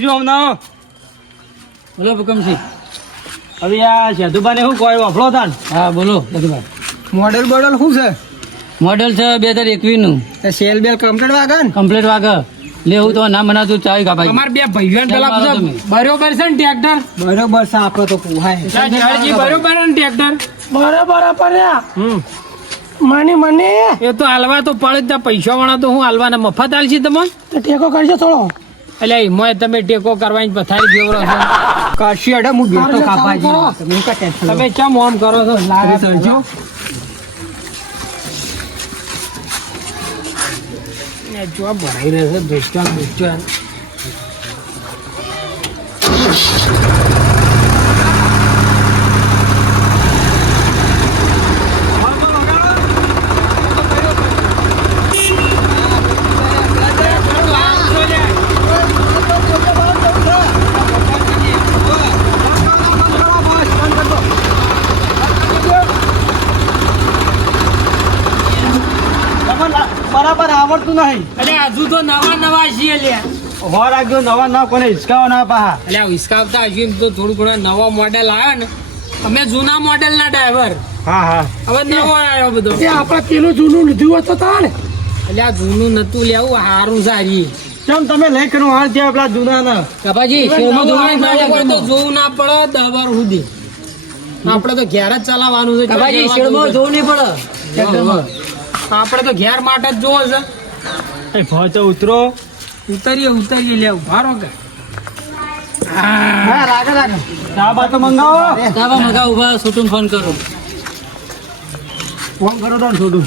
હુકમસિંહ હમણાં બોલો હુકમસિંહ. હવે આ સેધુભાને શું કોઈ વાપરો તાન? હા બોલો સેધુભાઈ. મોડેલ બોડલ શું છે? મોડેલ છે 2021 નું. સેલ બેલ કમ્પ્લીટ વાગે ને? કમ્પ્લીટ વાગે. લેવું તો ના મનાતું ચાવી કાપાઈ. અમાર બે ભાઈઓ પેલા પૂછો બરોબર છે ને ટ્રેક્ટર? બરોબર છે આપડે તો પુહાય. જી બરોબર ને ટ્રેક્ટર? બરાબર પડ્યા મને એ તો હાલવા તો પડે જ પૈસા વાળા તો હું હાલવાના મફત હાલશી તમે ટેકો કરજો થોડો. એટલે એમાં તમે ટેકો કરવાની પથારી જેવડો છો કાશી અડે હું બેઠો કાપાજી. તમે કા ટેન્શન લો. તમે કેમ ઓમ કરો છો સરજો જો ભરાઈ રહેશે દોસ્તો બરાબર આવડતું નહીં. અરે હજુ તો નવા છીએ લ્યા હો રાખજો નવા ના કોને હિસકાવા ના પાહા. એટલે વિસ્કાવતા હજી તો થોડું ઘણા નવા મોડેલ આવ્યા ને અમે જૂના મોડેલ ના ડ્રાઈવર હા હા હવે નવો આવ્યો બધો એ આપણે પેલું જૂનું લીધું હતું તા ને. એટલે આ જૂનું નતું લેવું સારું સારી કેમ તમે લઈ કર્યું હાલ ત્યાં પેલા જૂના ના? કાપાજી શેરમાં તો જોવું ના પડે 10 વાર સુધી આપડે તો ઘેર જ ચલાવવાનું છે કાપાજી શેરમાં જોવું નહીં પડે. આપડે તો ઘેર માટે જ જોવો છે એ ભોચો ઉતરો. ઉતરીએ લે ઉભારો કે હા રાગે રાગે. ચા બા તો મંગાવો. તાબા મગા ઉભા છોટું ફોન કરો. ફોન કરો તો છોડું.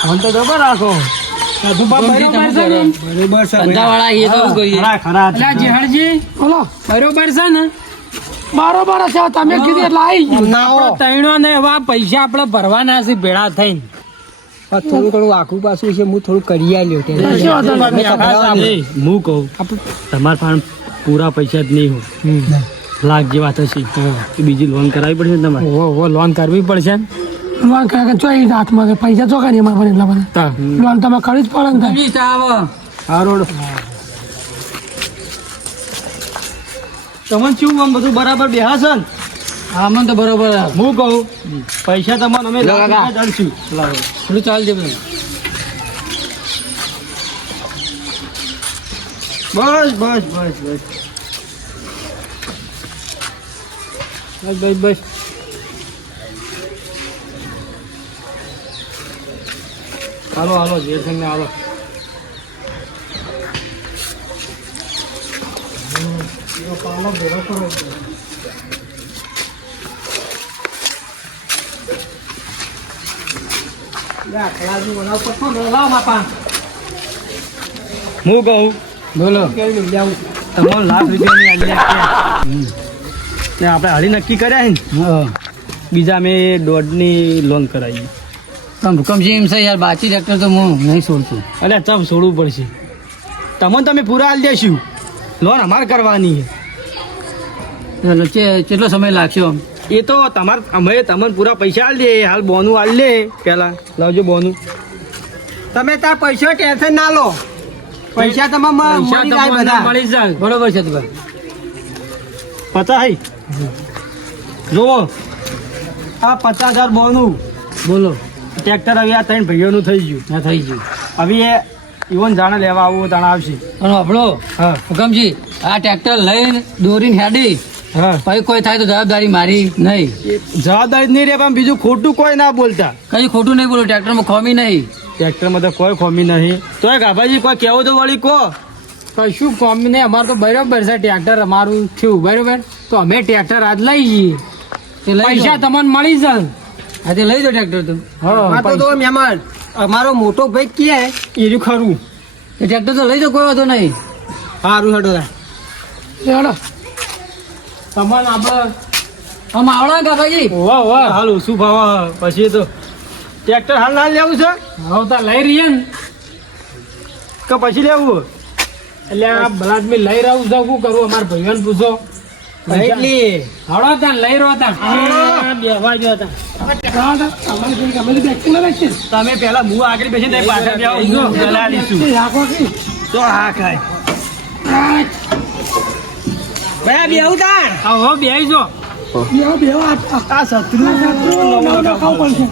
ફોન તો જબર રાખો. બરોબર છે ને? બરોબર છે ધંધાવાળા એ તો આવું કહીએ. ખરા ખરા એટલે આ જેહળજી બોલો બરોબર છે ને બરોબર છે તમે કીધું એટલે આવી ગયું. નાઓ તૈણો ને એવા પૈસા આપડે ભરવાના છે ભેળા થઈને થોડું ઘણું આખું પાછું છે હું થોડું કરી આલ્યો શું વાંધો નહીં. હું કહું તમારા પાસે પૂરા પૈસા જ નહીં હોય લાખ જેવા થશે તો બીજી લોન કરાવી પડશે ને તમારે. લોન કરવી પડશે લોન કરે ચોઈ હાથમાં કે પૈસા ચોકા નહીં અમારા એટલા બધા લોન તમે કરી જ પડે ને તાર. ઈ આવો. આ રોડ તમને શું આમ બધું બરાબર બેહાશે ને? આમાં તો બરોબર. હું કહું પૈસા તમારે અમે લો કાકા. ચાલશું. થોડું ચાલજે બધું. બસ બસ બસ બસ બસ હાલો હાલો જેઠ ને હાલો. હું કહું બોલો. તમારો લાખ રૂપિયાની આપણે હારી નક્કી કર્યા ને હા. બીજા અમે 1.5 લોન કરાવી. પણ હુકમસિંહ એમ છે યાર બાકી ટ્રેક્ટર તો હું નહીં છોડતું. એટલે ચમ છોડવું પડશે. તમને તમે પૂરા હાલ દેશું. લોન અમારે કરવાની છે. કેટલો સમય લાગશે આમ? એ તો તમારે અમે તમને પૂરા પૈસા હાલ દે. હાલ બોનું હાલ લે પેલા લાવજો બોનું. તમે તાર પૈસા ટેન્શન ના લો. પૈસા તમે મળી જાય બધા. મળી જાય બરોબર છે તું ભાઈ. 50 જુઓ આ 50,000 બોનું. બોલો. ટ્રેક્ટર હવે આ 3 ભાઈઓનું થઈ ગયું. ના થઈ ગયું. હવે એ ઈવન જાણે લેવા આવું તાણે આવશે. પણ આપણો હા હુકમજી આ ટ્રેક્ટર લઈને દોરીને હેડી હા પછી કોઈ થાય તો જવાબદારી મારી નહીં. જવાબદારી જ નહીં રે પણ બીજું ખોટું કોઈ ના બોલતા. કઈ ખોટું નહીં બોલો. ટ્રેક્ટરમાં ખોમી નહીં. ટ્રેક્ટરમાં તો કોઈ ખોમી નહીં. તોય ગાભાજી કોઈ કહેવું તો વળી કહો. કશું કોમ નહીં અમારે તો બરાબર છે ટ્રેક્ટર અમારું થયું બરાબર તો અમે ટ્રેક્ટર આજ લઈ જઈએ તે લઈ પૈસા જાઓ. તમને મળી જાય આજે લઈ દો ટ્રેક્ટર તો. આ તો જો મહેમાન અમારો મોટો ભાઈ ક્યાં એ રહ્યું ખરું. એ ટ્રેક્ટર તો લઈ દો કોઈ વાંધો નહીં. સારું હેડો હેડો. તમને આપણે આમ આવડો ને કાકાજી. વાહ વાહ હાલ શું ભાવ પછી તો ટ્રેક્ટર હાલ ના લેવું છે હવે તો લઈ રહીએ ને કે પછી લેવું? એટલે આ બલાદમી લઈ રહ્યું છે શું કરું અમારા ભાઈઓને પૂછો એટલી હળો તા લઈ રહ્યો તા બેવા જો તા અમારી જોડે ગમે તે બેઠી ના રાખીએ. તમે પેલા હું આગળ બેસીને પાછળ બેહો. હું પેલા લઈશું. એ રાખો કે તો હા ખાય ભાઈ બે આવું તાણ હો બેહી જો બેહો આ શત્રુ ખાવું પડશે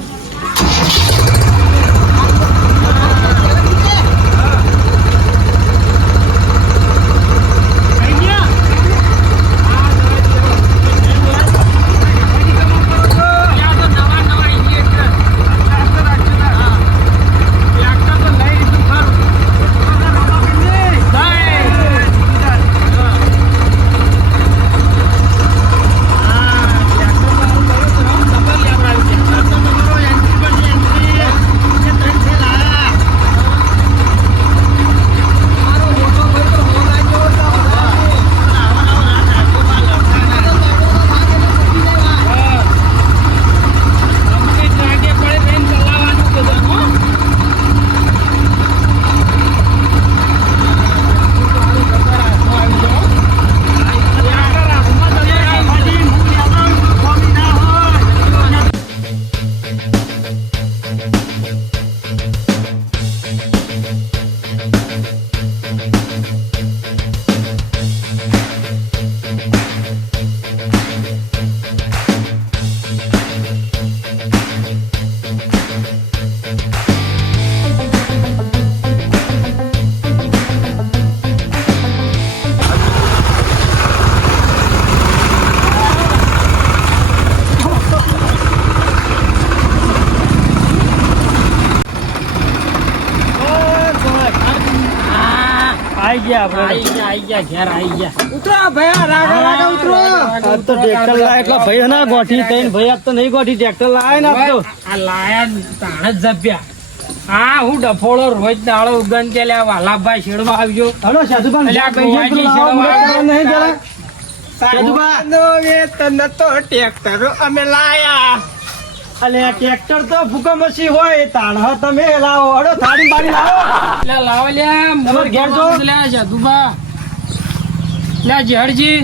આઈ ગયા ઘેર આઈ ગયા ઉતરો ભાઈ રાગા રાગા ઉતરો આજ તો ટ્રેક્ટર લાય એટલે ભાઈ ના ગોઠી તઈને ભાઈ આજ તો નહીં ગોઠી ટ્રેક્ટર લાય ને આજ તો આ લાયા તાણ જ જપ્યા હા હું ડફોળો રોજ દાડો ઉગન કે લ્યા વાલાભાઈ શેડવા આવજો હલો સાધુબાન અલ્યા ગોવાજી શેડવા નહીં જરા સાધુબાનો વેતન તો ટ્રેક્ટર અમે લાયા અલે ટ્રેક્ટર તો ફૂકમસી હોય તાણ હ તમે લાવો અડો થાળી બારી લાવો લ્યા લાવો લ્યા તમારે ઘેર જો. લ્યા જાદુબા લ્યા જેહરજી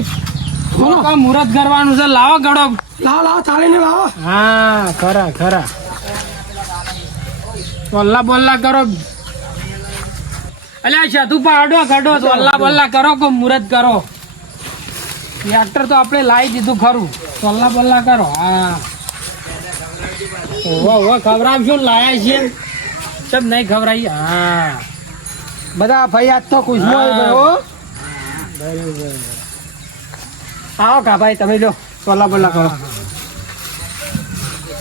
બોલો કા મુહૂર્ત કરવાનું છે લાવો ગડો લાવો થાળી ને લાવો હા ખરા ખરા બોલ્લા બોલ્લા કરો અલ્યા સાધુ પાડો કાઢો બોલ્લા બોલ્લા કરો કો મુહૂર્ત કરો ટ્રેક્ટર તો આપણે લાવી દીધું ખરું બોલ્લા બોલ્લા કરો હા ઓહો ખવડાવશું ને લાયા છીએ ચમ નહીં ખવડાવી હા બધા ભાઈ આજ તો ખુશમાં હોય ભાઈ, હો. આવો કા ભાઈ તમે લો સોલા બોલા કરો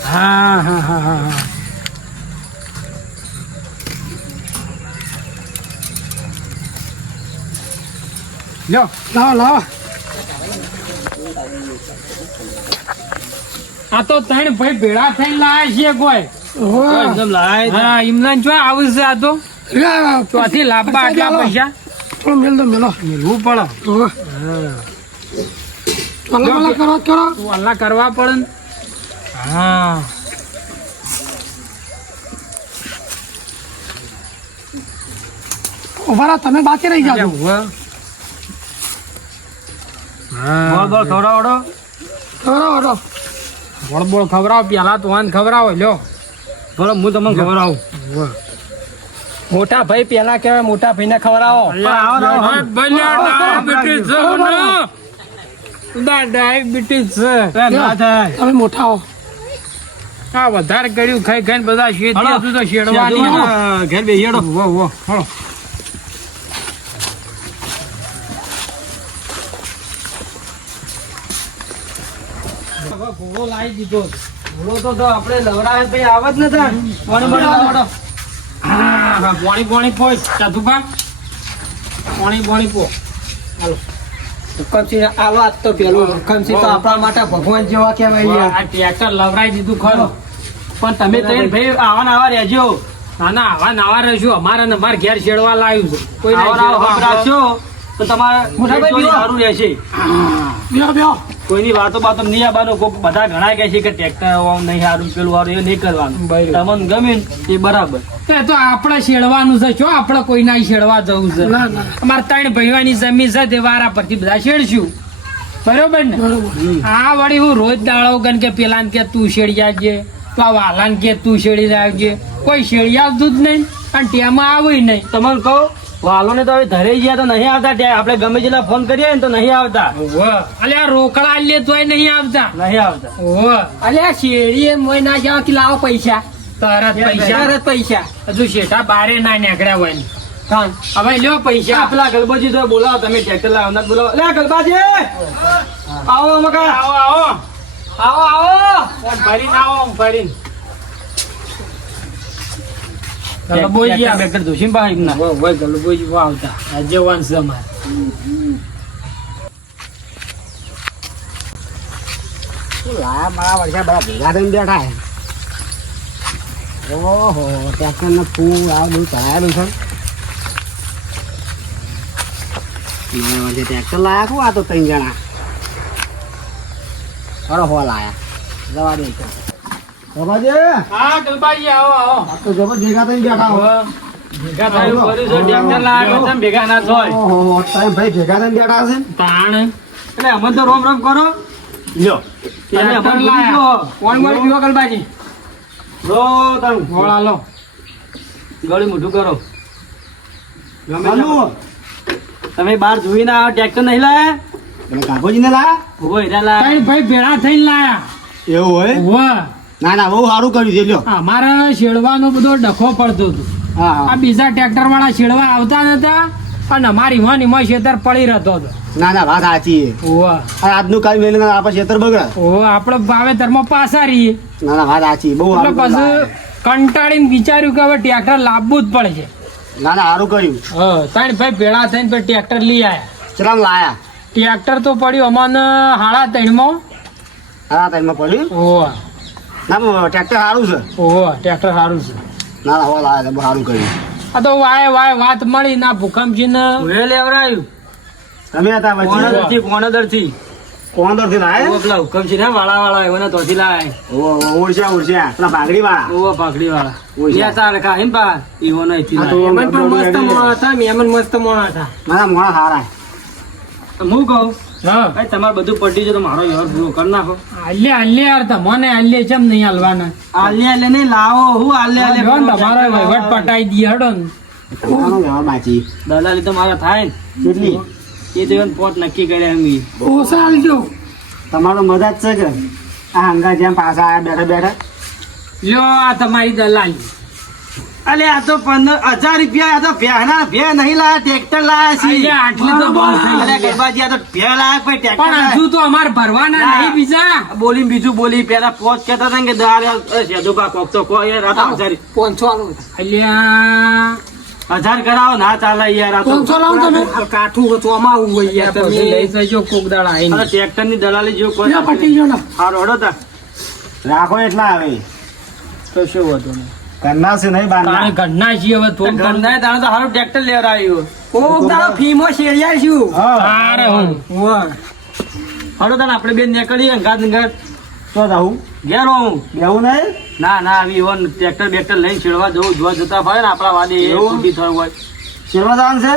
હા હા હા હા હા લ્યો લાવો આ તો ત્રણ ભાઈ ભેળા થઈને લાયા છીએ કોઈ એકદમ લાય હા ઇમરાન જો આવું છે આ તો ચોથી લાભ આટલા પૈસા થોડો મેલ દો મેલો મેળવું પડે અલગ કરો અલ્લા કરવા પડે ને હા ઉભા રહો, તમે બાકી રહી જાજો બોલ બોલ ખવડાવડો ખવડાવો બોળ બોળ ખવડાવો પેલા તો આને ખવડાવો લ્યો બોલો હું તમને ખવડાવું મોટા ભાઈ પેલા કહેવાય મોટા ભાઈને ખવડાવો ડાયાબિટીસ છે ના થાય તમે મોટા હો આ વધારે કર્યું ખાઈ ખાઈને બધા શેતી હતું તો શેડવાની ઘેર બેહીડો ઘોડો લાવી દીધો ઘોડો તો આપણે લવરાવે પછી આવત ને તાર પાણી પાણી પોય ચાતુભા પાણી પો હુકમસિંહ આલો આજ તો પેલું હુકમસિંહ તો આપણા માટે ભગવાન જેવા કહેવાય યાર. આ ટ્રેક્ટર લવરાઈ દીધું ખરું પણ તમે ત્રણ ભાઈ આવા ને આવા રહેજો ના ના આવા નવા રહેશું અમારે ને અમારે ઘેર શેડવા લાવ્યું છે કોઈ આવા ને આવા હપ રાખશો તો તમારે મોટા ભાઈ ટ્રેક્ટર બીવા. સારું રહેશે બેહો કોઈની વાતો બાતો નહીં આવવાનું કોક બધા ઘણા કહે છે કે ટ્રેક્ટર આવું નહીં સારું પેલું સારું એ નહીં કરવાનું તમને ગમે ને એ બરાબર એ તો આપણે શેડવાનું છે જો આપણે કોઈના શેડવા જવું છે ના ના અમારે ત્રણ ભાઈઓની જમીન છે તે વારા પરથી બધા શેડશું બરોબર ને આ વળી હું રોજ દાડો ગન કે પેલા કે તું શેડી આવજે તો આ વાલાને કે તું શેડી આવજે કોઈ શેડી આવતું જ નહીં અને ટેમાં આવે નહીં તમને કહું વાલો ને તો હવે ધરાઈ ગયા તો નહીં આવતા આપણે ગમે જેટલા ફોન કરીએ ને તો નહીં આવતા અલે આ રોકડા આલીએ તોય નહીં આવતા. નહીં આવતા ઓહો, અલ્યા શેરીએ મોય ના જાવ કે લાવો પૈસા તરત પૈસા તરત પૈસા હજુ શેઠા બારે ના નીકળ્યા હોય ને. કાન હવે લ્યો પૈસા. પેલા ગલબાજી તો બોલાવો તમે ટ્રેક્ટર લાવના બોલાવો લે ગલબાજી આવો મકા આવો આવો આવો આવો ફોન ભરીને આવો આમ ભરીને. ગલબોજી આવે. ટ્રેક્ટર દોશી ભાઈ ના હોય ગલબોજી આવતા આજે વંશ અમારે. લાયા મારા વર્ષા બધા ભેગા થઈને બેઠા છે. ઓહો ટ્રેક્ટર ને ફૂલ આ બધું ચડાયેલું છે. જે ટ્રેક્ટર લાયા છું આ તો 3 જણા અરે હો લાયા જવા દે હા ગલબાજી આવો આવો. તો જબર ભેગા થઈને બેઠા હો. ભેગા સારું થયું. કર્યું છે ટ્રેક્ટર લાવ્યા તો ભેગા ના થાય ઓહો તમે ભાઈ ભેગા થઈને બેઠા છે ને? તાણ એટલે અમે તો રોમ રોમ કરો લ્યો તમે ટ્રેક્ટર અમને લાયા. કોણ કોણ પીવો ગલબાજી લો તમે ગોળા લો. ગળી મોઢું કરો હાલો. તમે બહાર જોઈને આ ટ્રેક્ટર નહીં લાયા તમે કાકોજીને લાયા ઉભો હીરા લાયા ત્રણ ભાઈ ભેળા થઈને લાયા. એવું હોય વાહ, ના ના બહુ સારું કર્યું છે લ્યો અમારે શેડવાનો બધો ડખો પડતો હતો. હા આ હા બીજા ટ્રેક્ટર વાળા શેડવા આવતા નતા અને અમારી વાની ખેતર પડી રહેતો હતો. ના ના વાત સાચી છે ઓવા આ આજનું કાલ મેલીને આપણે ખેતર બગડે ઓવા આપણે વાવેતરમાં પાછા રહીએ ના ના વાત સાચી બહુ એટલે સારું કર્યું. પછી કંટાળીને વિચાર્યું કે હવે ટ્રેક્ટર લાવવું જ પડશે. ના ના સારું કર્યું ત્રણ ભાઈ ભેળા થઈને પછી ટ્રેક્ટર લઈ આવ્યા. ચલામ લાયા ટ્રેક્ટર તો પડ્યું અમને 3.5 હા ટાઈમમાં પડ્યું ઓવા ના પણ ટ્રેક્ટર સારું છે ઓવા ટ્રેક્ટર સારું છે. ના ના હો લાયા બહુ સારું કર્યું આ તો વાય વાય વાત મળી ના ભૂકંપજીને ઉભે લેવરાયું તમે હતા પછી કોણદરથી કોણદરથી કોણ દરથી લાયા પેલા હુકમ છે ને વાળા વાળા એવાને તોથી લાયા ઓળશ્યા ઓળશ્યા પેલા ભાગડી વાળા ઓવો પાકડી વાળા ઓય યા ચાલ કા હિન પા ઈવો ન હતી આ તો લાયા. મહેમાન પણ મસ્ત મોણા હતા મહેમાન મસ્ત મોણા હતા. ના ના મોણા સારા હું કહું હા ભાઈ તમારે બધું પડી છે તો મારો વ્યવહાર પૂરો કરી નાખો આલ્લે આલ્લે યાર તમને આલ્લે ચમ નહીં હાલવાના. આલે આલે નહીં લાવો હું આલે આલે લ્યો ને તમારો વહીવટ પટાઈ દઈએ હડો ને. તમારો વ્યવહાર બાકી દલાલી તો મારા થાય ને કેટલી એ તો પોત નક્કી કર્યા એમ ઈ. ઓછા આલજો તમારો મજા જ છે કે આ હંગા જેમ પાછા આયા બેઠા બેઠા લ્યો આ તમારી દલાલી. અલે આ તો 15,000 રૂપિયા આ તો ભેના ભે નહીં લાયા ટ્રેક્ટર લાયા છે અલ્યા, આટલી તો બહુ થઈ અલે ગઈ. ગરબાજી આ તો ભે લાયા પછી ટ્રેક્ટર પણ લાયા. હજુ તો અમાર ભરવાના ના. નહીં બીજા. બોલી બીજું બોલી પેલા પોચ કહેતા હતા ને કે દાર સેદુબા કોક તો કો યાર આ તો 1000 અલ્યા 1000 કરાવો ના ચાલે યાર આ તો 500 લાવો તમે કાઠું ચોમાવું હોય યાર તમે લઈ જજો કોક દાડા આઈને. અરે ટ્રેક્ટર ની દલાલી જેવું કોઈ લ્યો પટી ગયો ને હારો હડો તા રાખો એટલા આવે તો શું હતું કરનાર છે નહીં બાર તાણે ઘરના છીએ હવે થોડું ઘણું. ગંધાય તાણે તો હારું ટ્રેક્ટર લેવડાવ્યું કોક દાડો ફીમો શેરિયા છું તારે હું. હડો તાણે આપણે બેન નીકળીએ ઘાત ઘાત તો જાઉં ઘેર હું બેવું નહીં ના ના આવી એવો ટ્રેક્ટર બેક્ટર લઈને છેડવા જવું જોવા જતા હોય ને આપણા વાદે એ એવું? ખોટી થયું હોય શેરવા જવાનું છે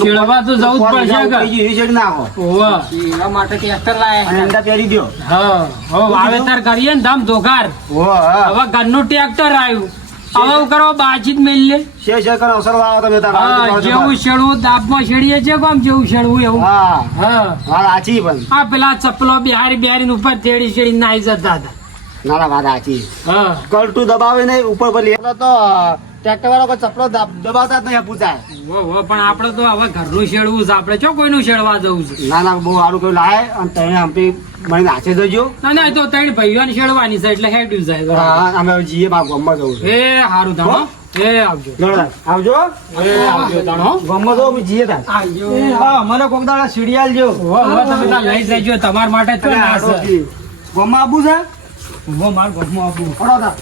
શેડવા તો જવું જ પડશે કે. બીજી એવી શેડ નાખો ઓવા. એના માટે ટ્રેક્ટર લાયા અને અંડા પહેરી દો હા હવે વાવેતર કરીએ ને ધામ ધોકાર. ઓ હા હવે ઘરનું ટ્રેક્ટર આવ્યું હવે હું કરો બાજી જ મેલ લે. શેર કરો અવસર વાવો તમે તાર હા જેવું શેડવું દાબમાં શેડીએ છે કોમ જેવું શેડવું એવું. હા હા વાત સાચી પણ આ પેલા ચપલો બિહારી બિહારી ઉપર તેડી શેડી નાઈ જતા હતા. ના ના વાત સાચી હા કલટું દબાવે નહીં ઉપર પર લે તો ટ્રેક્ટર વાળો કોઈ ચપલો દબાવતા જ નહીં પૂછાય વો પણ આપડે તો હવે ઘરનું શેડવું છે આપણે ચો કોઈનું શેડવા જવું છે. ના ના બહુ સારું કર્યું લાય અને તમે હંપી મને નાચે જજો ના ના એ તો ત્રણ ભાઈઓને શેડવાની છે એટલે હેડ્યું જાય. હા અમે હવે જઈએ બાપ ગામમાં જવું છે એ હારું ધામો એ આવજો જોરદાર. આવજો એ આવજો તાણો. ગામમાં તો અમે જઈએ તાર હા મને કોક દાડા સીડિયાલ જો હવે તમે ત્યાં લઈ જજો તમારા માટે જ ના છે. ગામમાં આવવું છે ઉભો માર ઘરમાં આપું. હળો તાર.